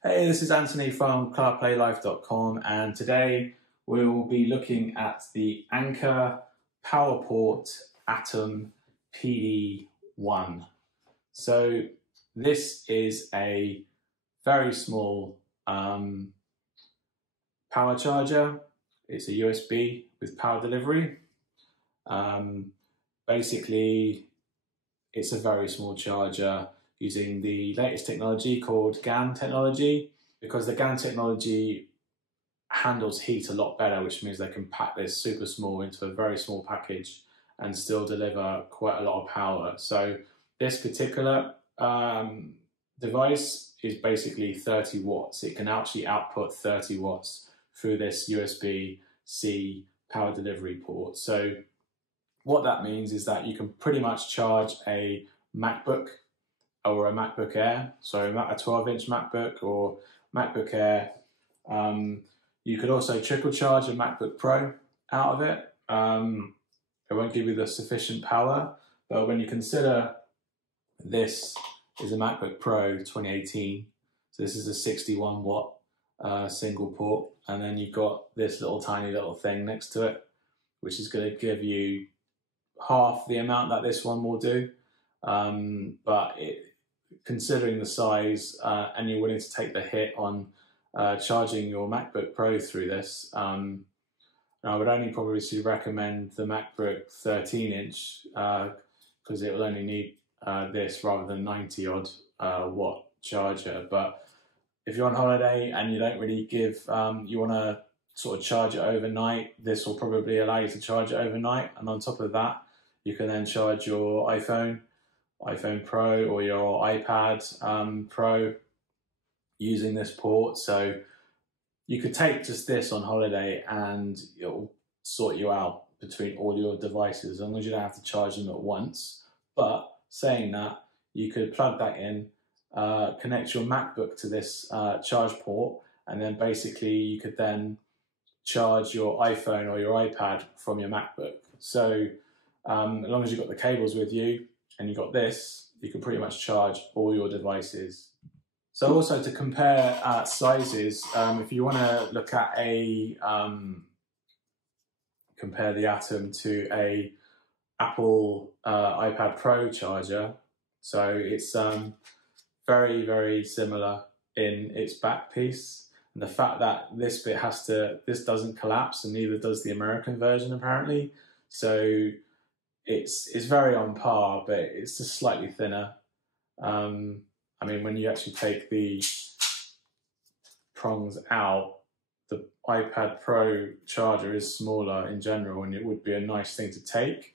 Hey, this is Anthony from CarPlayLife.com, and today we will be looking at the Anker PowerPort Atom PD. So this is a very small power charger. It's a USB with power delivery. Basically, it's a very small charger using the latest technology called GaN technology, because the GaN technology handles heat a lot better, which means they can pack this super small into a very small package and still deliver quite a lot of power. So this particular device is basically 30 watts. It can actually output 30 watts through this USB-C power delivery port. So what that means is that you can pretty much charge a MacBook or a MacBook Air, so a 12-inch MacBook or MacBook Air. You could also trickle charge a MacBook Pro out of it. It won't give you the sufficient power, but when you consider this is a MacBook Pro 2018, so this is a 61 watt single port, and then you've got this little tiny little thing next to it, which is going to give you half the amount that this one will do. But considering the size and you're willing to take the hit on charging your MacBook Pro through this, I would only probably recommend the MacBook 13-inch because it will only need this rather than 90 odd watt charger. But if you're on holiday and you don't really you want to sort of charge it overnight, this will probably allow you to charge it overnight. And on top of that, you can then charge your iPhone Pro or your iPad Pro using this port. So you could take just this on holiday and it'll sort you out between all your devices, as long as you don't have to charge them at once. But saying that, you could plug that in, connect your MacBook to this charge port, and then basically you could then charge your iPhone or your iPad from your MacBook. So as long as you've got the cables with you and you've got this, you can pretty much charge all your devices. So also to compare sizes, if you want to look at compare the Atom to a Apple iPad Pro charger, so it's very, very similar in its back piece. And the fact that this bit this doesn't collapse, and neither does the American version apparently. So it's very on par, but it's just slightly thinner. I mean, when you actually take the prongs out, the iPad Pro charger is smaller in general, and it would be a nice thing to take,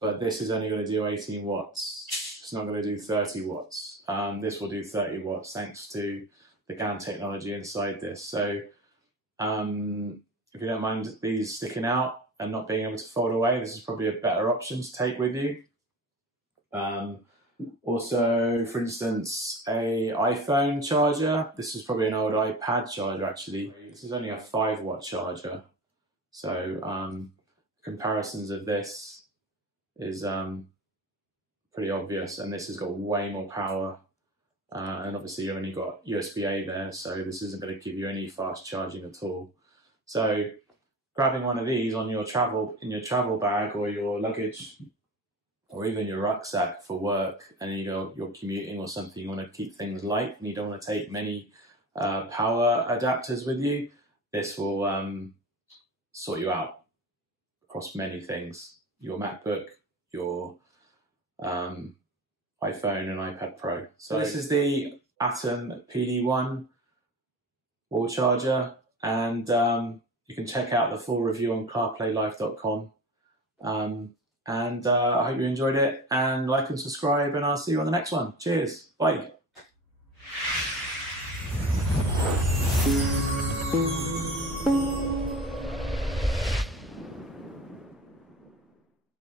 but this is only going to do 18 watts. It's not going to do 30 watts. This will do 30 watts thanks to the GaN technology inside this. So if you don't mind these sticking out and not being able to fold away, this is probably a better option to take with you. Also, for instance, a iPhone charger. This is probably an old iPad charger actually. This is only a 5 watt charger. So comparisons of this is pretty obvious, and this has got way more power. And obviously you've only got USB-A there, so this isn't going to give you any fast charging at all. So grabbing one of these in your travel bag or your luggage, or even your rucksack for work, and you're commuting or something, you want to keep things light and you don't want to take many power adapters with you, this will sort you out across many things. Your MacBook, your iPhone and iPad Pro. So this is the Atom PD wall charger, and you can check out the full review on CarPlayLife.com. And I hope you enjoyed it, and like and subscribe, and I'll see you on the next one. Cheers, bye.